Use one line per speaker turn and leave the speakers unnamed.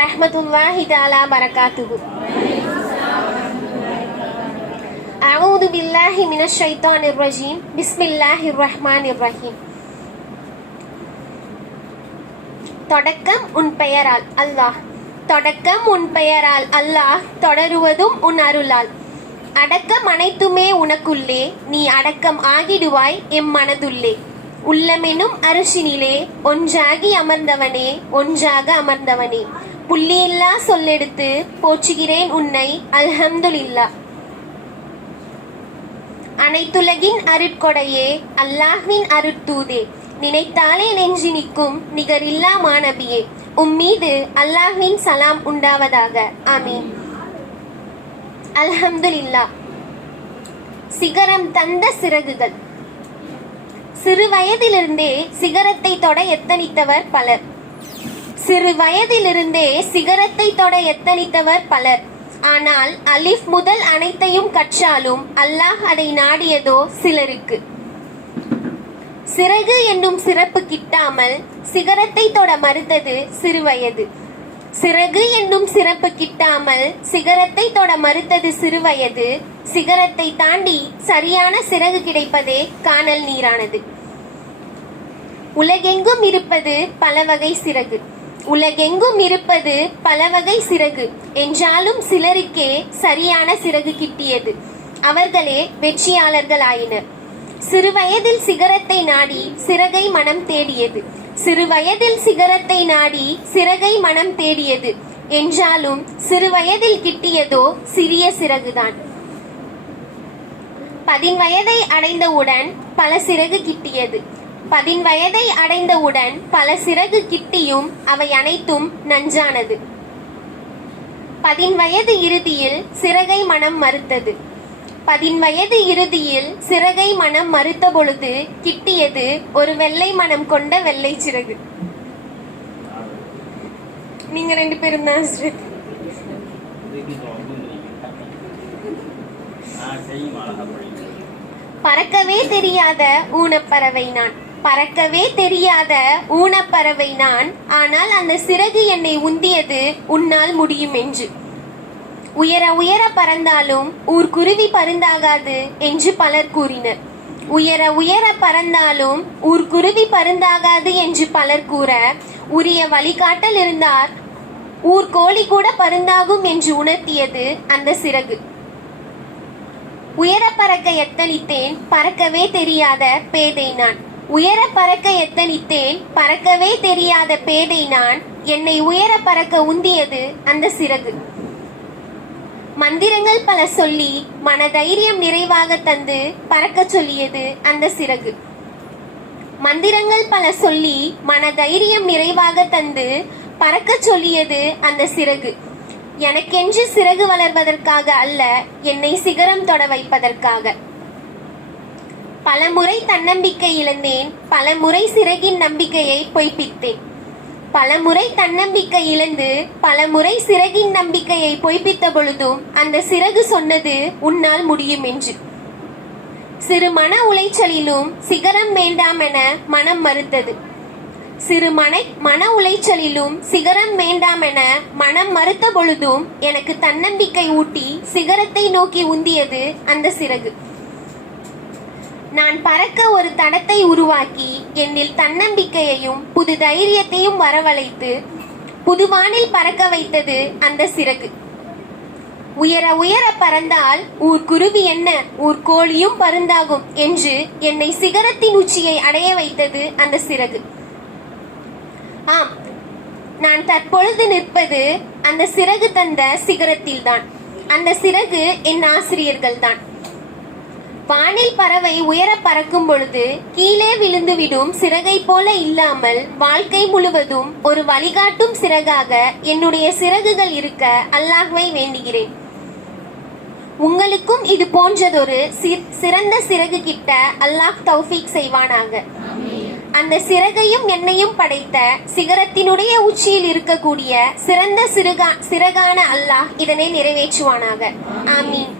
வரஹ்மத்துல்லாஹி தஆலா பரகாத்துஹு أعوذ بالله من الشيطان الرجيم بسم الله الرحمن الرحيم தொடக்கம் உன் பெயரால் அல்லாஹ் தொடக்கம் உன் பெயரால் அல்லாஹ் தொடருவதும் உன் அருளால் அடக்கம் அனைத்துமே உனக்குள்ளே நீ அடக்கம் ஆகிடுவாய் எம் மனதுள்ளே உள்ளமெனும் அரிசினிலே ஒன்றாகி அமர்ந்தவனே ஒன்றாக அமர்ந்தவனே புள்ளியில்லா சொல்லெடுத்து போற்றுகிறேன் உன்னை அல்ஹம்துலில்லா. அனைத்துலகின் அருட்கொடையே அல்லாஹ்வின் அருட்தூதே நினைத்தாலே நெஞ்சு நிற்கும் நிகரில்லா மாணவியே உம் மீது அல்லாஹ்வின் சலாம் உண்டாவதாக. ஆமீன். அல்ஹம்துலில்லா. சிகரம் தந்த சிறகுகள். சிறு வயதிலிருந்தே சிகரத்தை தொட எத்தனித்தவர் பலர். சிறு வயதிலிருந்தே சிகரத்தை தொட எத்தனித்தவர் பலர். ஆனால் அலிஃப் முதல் அனைத்தையும் கற்றாலும் அல்லாஹ் அதை நாடியதோ சிலருக்கு. சிறகு என்னும் சிறப்பு கிட்டாமல் சிகரத்தை தொட மறுத்தது சிறுவயது சிறகு என்னும் சிறப்பு கிட்டாமல் சிகரத்தை தொட மறுத்தது சிறுவயது சிகரத்தை தாண்டி சரியான சிறகு கிடைப்பதே காணல் நீரானது. உலகெங்கும் இருப்பது பல வகை சிறகு. உலகெங்கும் இருப்பது பல வகை சிறகு. என்றாலும் சிலருக்கே சரியான சிறகு கிட்டியது. அவர்களே வெற்றியாளர்களாயினர். சிறுவயதில் சிகரத்தை நாடி சிறகை மனம் தேடியது. சிறுவயதில் சிகரத்தை நாடி சிறகை மனம் தேடியது. என்றாலும் சிறுவயதில் கிட்டியதோ சிறிய சிறகுதான். பதின் வயதை அடைந்தவுடன் பல சிறகு கிட்டியது. பதின் வயதை அடைந்தவுடன் பல சிறகு கிட்டியும் அவை அனைத்தும் நஞ்சானது. பதின் வயது இறுதியில் சிறகை மனம் மறுத்தது. பதின் வயது இறுதியில் சிறகை மனம் மறுத்த பொழுது கிட்டியது ஒரு வெள்ளை மனம் கொண்ட வெள்ளை சிறகு. நீங்க ரெண்டு பேரும் தான் பறக்கவே தெரியாத ஊனப்பறவை நான். பறக்கவே தெரியாத ஊனப்பறவை நான். ஆனால் அந்த சிறகு என்னை உந்தியது உன்னால் முடியும் என்று. உயர உயர பறந்தாலும் ஊர் குருவி பருந்தாகாது என்று பலர் கூறினர். உயர உயர பறந்தாலும் ஊர் குருவி பருந்தாகாது என்று பலர் கூற உரிய வழிகாட்டல் இருந்தார். ஊர்கோழி கூட பருந்தாகும் என்று உணர்த்தியது அந்த சிறகு. உயர பறக்க எத்தனித்தேன் பறக்கவே தெரியாத பேதை நான். உயர பறக்க எத்தனித்தேன் பறக்கவே தெரியாத பேதை நான் என்னை உயர பறக்க உந்தியது அந்த சிறகு. மந்திரங்கள் பல சொல்லி மனதைரியம் நிறைவாக தந்து பறக்க சொல்லியது அந்த சிறகு. மந்திரங்கள் பல சொல்லி மனதைரியம் நிறைவாக தந்து பறக்க சொல்லியது அந்த சிறகு. எனக்கென்று சிறகு வளர்வதற்காக அல்ல என்னை சிகரம் தொட வைப்பதற்காக. பலமுறை தன்னம்பிக்கை இழந்தேன் பலமுறை சிறகின் நம்பிக்கையை பொய்ப்பித்தேன். பலமுறை தன்னம்பிக்கை இழந்து பலமுறை சிறகின் நம்பிக்கையை பொய்ப்பித்த பொழுதும் அந்த சிறகு சொன்னது உன்னால் முடியும் என்று. சிறு மன உளைச்சலிலும் சிகரம் வேண்டாம் என மனம் மறுத்தது. சிறு மனை மன உளைச்சலிலும் சிகரம் வேண்டாம் என மனம் மறுத்த பொழுதும் எனக்கு தன்னம்பிக்கை ஊட்டி சிகரத்தை நோக்கி உந்தியது அந்த சிறகு. நான் பறக்க ஒரு தடத்தை உருவாக்கி என்னில் தன்னம்பிக்கையையும் புது தைரியத்தையும் வரவழைத்து புதுவானில் பறக்க வைத்தது அந்த சிறகு. உயர உயர பறந்தால் ஊர் குருவி என்ன ஊர் கோழியும் பருந்தாகும் என்று என்னை சிகரத்தின் உச்சியை அடைய வைத்தது அந்த சிறகு. ஆம் நான் தற்பொழுது நிற்பது அந்த சிறகு தந்த சிகரத்தில்தான். அந்த சிறகு என் ஆசிரியர்கள் தான் வானில் பறவை உயர பறக்கும் பொழுது கீழே விழுந்துவிடும் சிறகை போல இல்லாமல் வாழ்க்கை முழுவதும் ஒரு வழிகாட்டும் சிறகாக என்னுடைய சிறகுகள் இருக்க அல்லாஹ்வை வேண்டுகிறேன். உங்களுக்கும் இது போன்றதொரு சி- சிறந்த சிறகு கிட்ட அல்லாஹ் தௌஃபீக் செய்வானாக. அந்த சிறகையும் என்னையும் படைத்த சிகரத்தினுடைய உச்சியில் இருக்கக்கூடிய சிறந்த சிறுகா சிறகான அல்லாஹ் இதனை நிறைவேற்றுவானாக. ஆமீன்.